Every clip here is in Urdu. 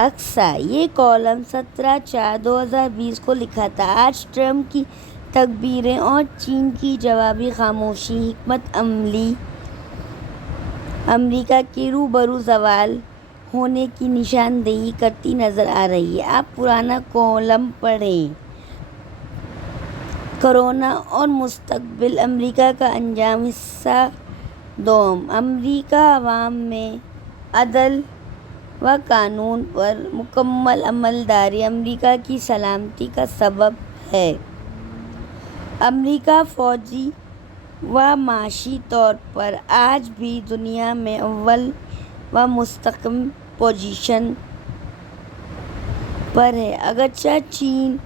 اقصا۔ یہ کالم 17/4/2020 کو لکھا تھا۔ آج ٹرمپ کی تکبیریں اور چین کی جوابی خاموشی حکمت عملی امریکہ کے روبرو زوال ہونے کی نشاندہی کرتی نظر آ رہی ہے۔ آپ پرانا کالم پڑھیں، کورونا اور مستقبل امریکہ کا انجام، حصہ دوم۔ امریکہ عوام میں عدل و قانون پر مکمل عملداری امریکہ کی سلامتی کا سبب ہے۔ امریکہ فوجی و معاشی طور پر آج بھی دنیا میں اول و مستحکم پوزیشن پر ہے۔ اگرچہ چین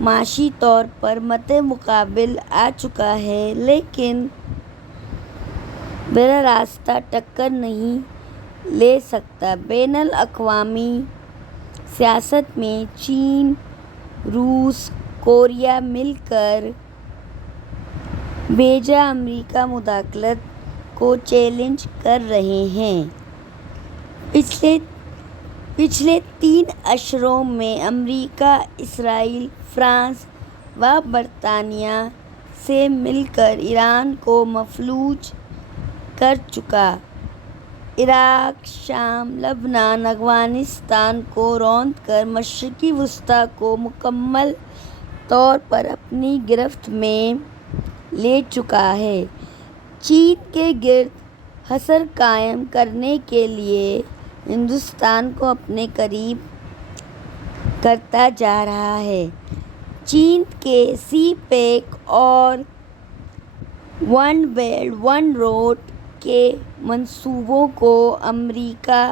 معاشی طور پر مد مقابل آ چکا ہے، لیکن براہ راست ٹکر نہیں لے سکتا۔ بین الاقوامی سیاست میں چین، روس، کوریا مل کر بیجا امریکی مداخلت کو چیلنج کر رہے ہیں۔ پچھلے 3 اشروں میں امریکہ، اسرائیل، فرانس و برطانیہ سے مل کر ایران کو مفلوج کر چکا۔ عراق، شام، لبنان، افغانستان کو روند کر مشرق وسطیٰ کو مکمل طور پر اپنی گرفت میں لے چکا ہے۔ چین کے گرد حصار قائم کرنے کے لیے ہندوستان کو اپنے قریب کرتا جا رہا ہے۔ چین کے سی پیک اور ون بیلٹ ون روڈ کے منصوبوں کو امریکہ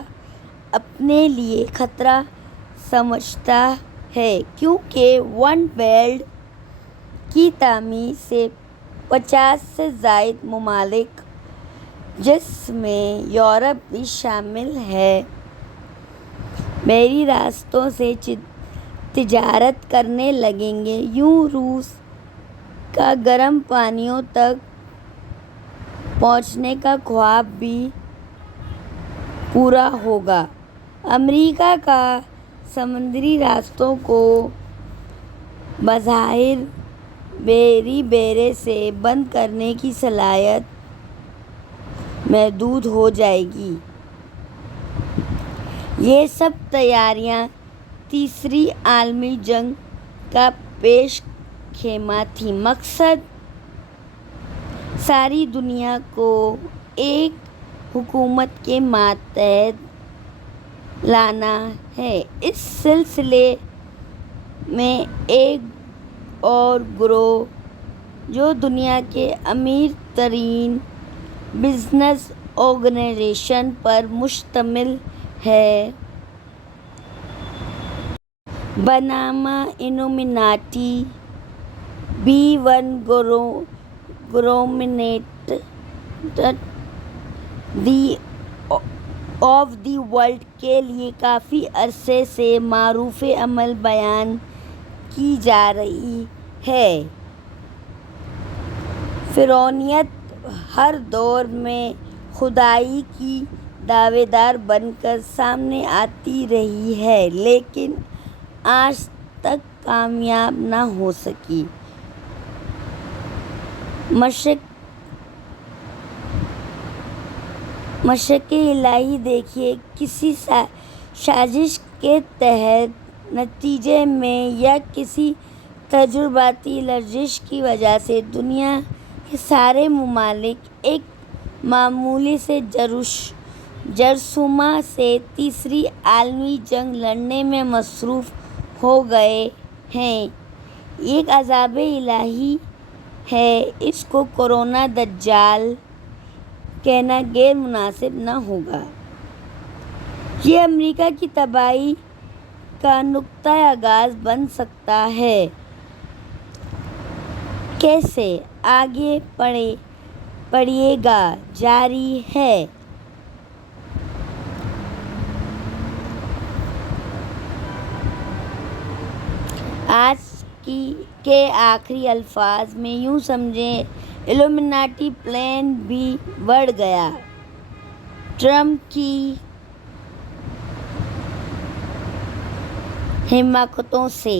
اپنے لیے خطرہ سمجھتا ہے، کیونکہ ون بیلٹ کی تعمیر سے 50 سے زائد ممالک، جس میں یورپ بھی شامل ہے، بحری راستوں سے تجارت کرنے لگیں گے۔ یوں روس کا گرم پانیوں تک پہنچنے کا خواب بھی پورا ہوگا۔ امریکہ کا سمندری راستوں کو بظاہر بحری بیڑے سے بند کرنے کی صلاحیت محدود ہو جائے گی۔ یہ سب تیاریاں تیسری عالمی جنگ کا پیش خیمہ تھیں۔ مقصد ساری دنیا کو ایک حکومت کے ماتحت لانا ہے۔ اس سلسلے میں ایک اور گروہ جو دنیا کے امیر ترین بزنس آرگنائزیشن پر مشتمل ہے، بنام الومناٹی، B1 government of the world کے لیے کافی عرصے سے معروف عمل بیان کی جا رہی ہے۔ فرعونیت ہر دور میں خدائی کی دعوے دار بن کر سامنے آتی رہی ہے، لیکن آج تک کامیاب نہ ہو سکی۔ مشرق الہی دیکھیے، کسی سازش کے تحت، نتیجے میں یا کسی تجرباتی لرزش کی وجہ سے دنیا کے سارے ممالک ایک معمولی سے جرثومہ سے تیسری عالمی جنگ لڑنے میں مصروف ہو گئے ہیں۔ یہ ایک عذاب الہی ہے۔ اس کو کورونا دجال کہنا غیر مناسب نہ ہوگا۔ یہ امریکہ کی تباہی کا نقطۂ آغاز بن سکتا ہے۔ کیسے؟ آگے پڑھیے گا، جاری ہے۔ آج کے آخری الفاظ میں یوں سمجھیں، الومناٹی پلان بھی بڑھ گیا۔ ٹرمپ کی حماقتوں سے